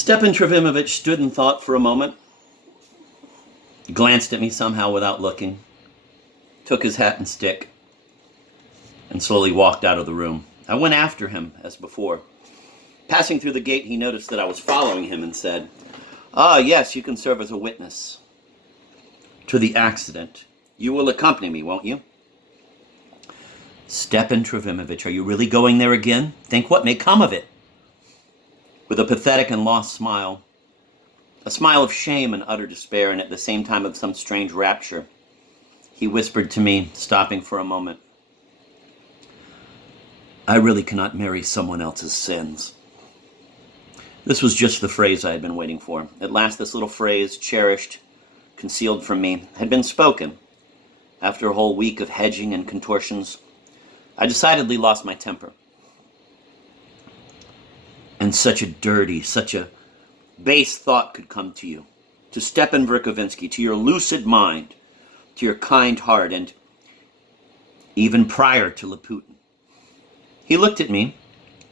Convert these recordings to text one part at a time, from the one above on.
Stepan Trofimovich stood in thought for a moment, glanced at me somehow without looking, took his hat and stick, and slowly walked out of the room. I went after him, as before. Passing through the gate, he noticed that I was following him and said, "Ah, yes, you can serve as a witness to the accident. You will accompany me, won't you?" "Stepan Trofimovich, are you really going there again? Think what may come of it." With a pathetic and lost smile, a smile of shame and utter despair, and at the same time of some strange rapture, he whispered to me, stopping for a moment, "I really cannot marry someone else's sins." This was just the phrase I had been waiting for. At last this little phrase, cherished, concealed from me, had been spoken. After a whole week of hedging and contortions, I decidedly lost my temper. And such a dirty, such a base thought could come to you, to Stepan Verkovensky, to your lucid mind, to your kind heart, and even prior to Laputin. He looked at me,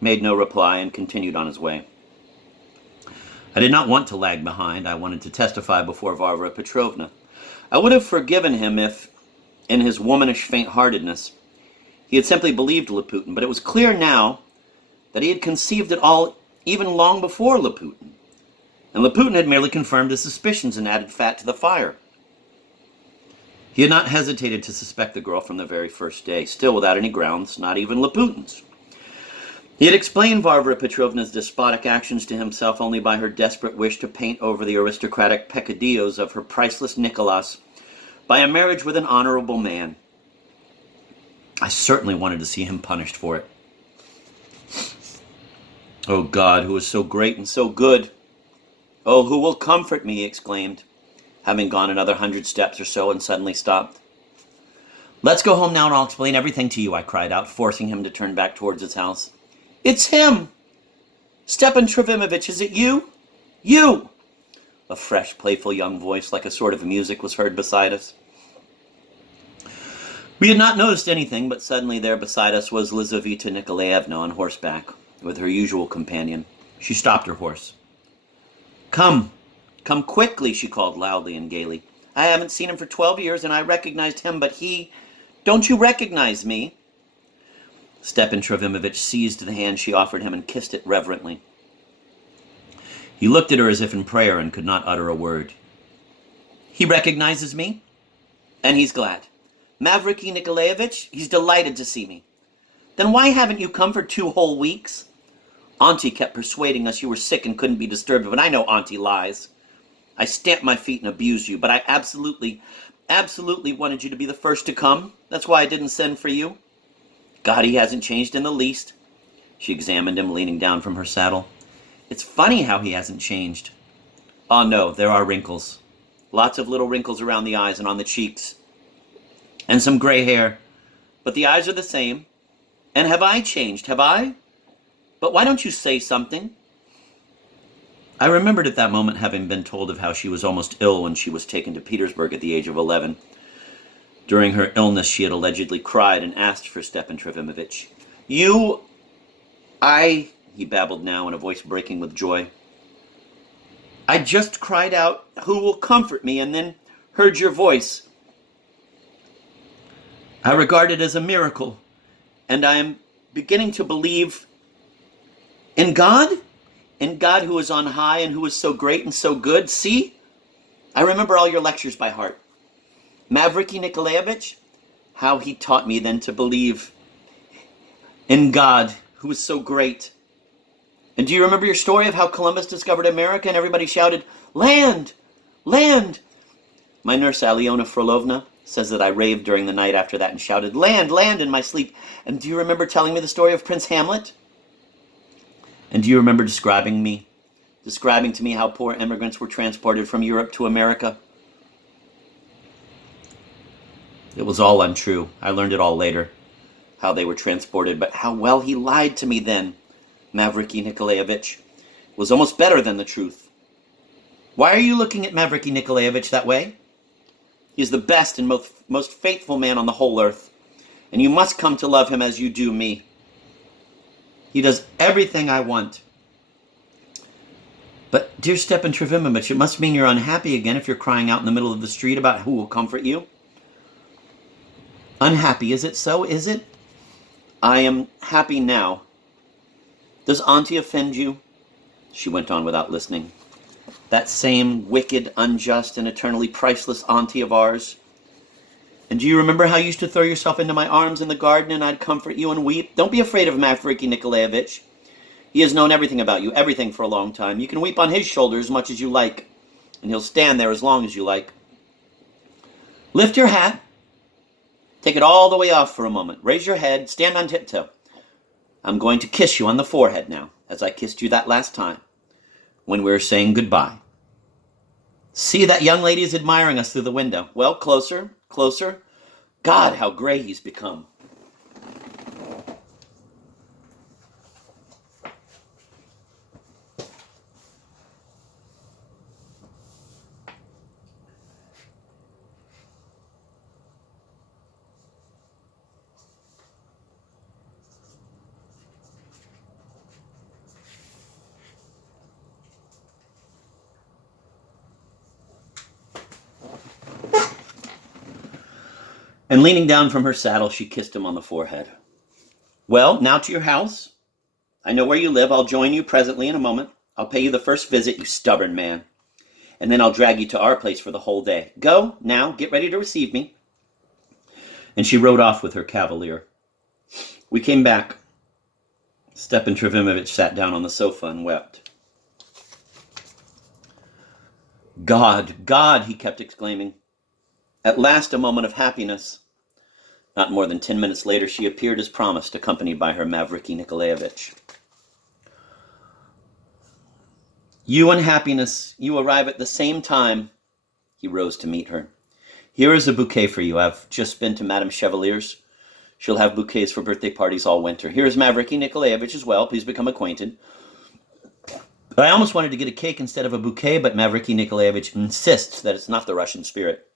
made no reply, and continued on his way. I did not want to lag behind. I wanted to testify before Varvara Petrovna. I would have forgiven him if, in his womanish faint-heartedness, he had simply believed Laputin, but it was clear now that he had conceived it all even long before Laputin, and Laputin had merely confirmed his suspicions and added fat to the fire. He had not hesitated to suspect the girl from the very first day, still without any grounds, not even Laputin's. He had explained Varvara Petrovna's despotic actions to himself only by her desperate wish to paint over the aristocratic peccadillos of her priceless Nicholas by a marriage with an honorable man. I certainly wanted to see him punished for it. "Oh God, who is so great and so good! Oh, who will comfort me?" he exclaimed, having gone another 100 steps or so and suddenly stopped. "Let's go home now and I'll explain everything to you," I cried out, forcing him to turn back towards his house. "It's him! Stepan Trofimovich, is it you? You!" A fresh, playful young voice like a sort of music was heard beside us. We had not noticed anything, but suddenly there beside us was Lizaveta Nikolaevna on horseback, with her usual companion. She stopped her horse. Come quickly," she called loudly and gaily. "I haven't seen him for 12 years, and I recognized him, but he... Don't you recognize me?" Stepan Trofimovich seized the hand she offered him and kissed it reverently. He looked at her as if in prayer and could not utter a word. "He recognizes me? And he's glad. Mavriky Nikolaevich, he's delighted to see me. Then why haven't you come for 2 whole weeks? Auntie kept persuading us you were sick and couldn't be disturbed, but I know Auntie lies. I stamped my feet and abused you, but I absolutely wanted you to be the first to come. That's why I didn't send for you. God, he hasn't changed in the least." She examined him, leaning down from her saddle. "It's funny how he hasn't changed." "Oh no, there are wrinkles. Lots of little wrinkles around the eyes and on the cheeks. And some gray hair. But the eyes are the same. And have I changed? Have I? But why don't you say something?" I remembered at that moment having been told of how she was almost ill when she was taken to Petersburg at the age of 11. During her illness, she had allegedly cried and asked for Stepan Trofimovich. He babbled now in a voice breaking with joy. "I just cried out, 'Who will comfort me?' and then heard your voice. I regard it as a miracle, and I am beginning to believe in God? In God who is on high and who is so great and so good. See? I remember all your lectures by heart. Mavriky Nikolaevich, how he taught me then to believe in God who is so great. And do you remember your story of how Columbus discovered America and everybody shouted, 'Land! Land!' My nurse, Aliona Frolovna, says that I raved during the night after that and shouted, 'Land! Land!' in my sleep. And do you remember telling me the story of Prince Hamlet? And do you remember describing to me how poor immigrants were transported from Europe to America? It was all untrue. I learned it all later, how they were transported, but how well he lied to me then. Mavriky Nikolaevich was almost better than the truth. Why are you looking at Mavriky Nikolaevich that way? He is the best and most faithful man on the whole earth, and you must come to love him as you do me. He does everything I want. But, dear Stepan Trofimovich, it must mean you're unhappy again if you're crying out in the middle of the street about who will comfort you. Unhappy, is it so? Is it? I am happy now. Does Auntie offend you? She went on without listening. That same wicked, unjust, and eternally priceless auntie of ours. And do you remember how you used to throw yourself into my arms in the garden and I'd comfort you and weep? Don't be afraid of Mavriky Nikolaevich. He has known everything about you, everything for a long time. You can weep on his shoulder as much as you like, and he'll stand there as long as you like. Lift your hat. Take it all the way off for a moment. Raise your head. Stand on tiptoe. I'm going to kiss you on the forehead now, as I kissed you that last time, when we were saying goodbye. See, that young lady is admiring us through the window. Well, closer, closer. God, how gray he's become. And leaning down from her saddle, she kissed him on the forehead. Well, now to your house. I know where you live. I'll join you presently in a moment. I'll pay you the first visit, you stubborn man. And then I'll drag you to our place for the whole day. Go, now, get ready to receive me. And she rode off with her cavalier. We came back. Stepan Trofimovich sat down on the sofa and wept. God, God, he kept exclaiming. At last a moment of happiness. Not more than 10 minutes later, she appeared as promised, accompanied by her Mavriky Nikolaevich. You and happiness, you arrive at the same time. He rose to meet her. Here is a bouquet for you. I've just been to Madame Chevalier's. She'll have bouquets for birthday parties all winter. Here is Mavriky Nikolaevich as well. Please become acquainted. I almost wanted to get a cake instead of a bouquet, but Mavriky Nikolaevich insists that it's not the Russian spirit.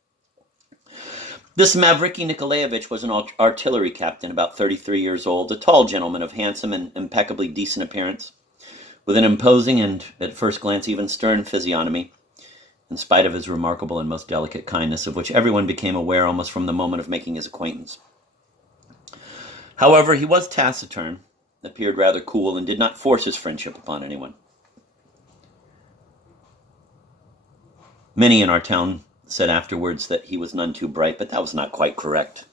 This Mavriky Nikolaevich was an artillery captain, about 33 years old, a tall gentleman of handsome and impeccably decent appearance, with an imposing and, at first glance, even stern physiognomy, in spite of his remarkable and most delicate kindness, of which everyone became aware almost from the moment of making his acquaintance. However, he was taciturn, appeared rather cool, and did not force his friendship upon anyone. Many in our town said afterwards that he was none too bright, but that was not quite correct.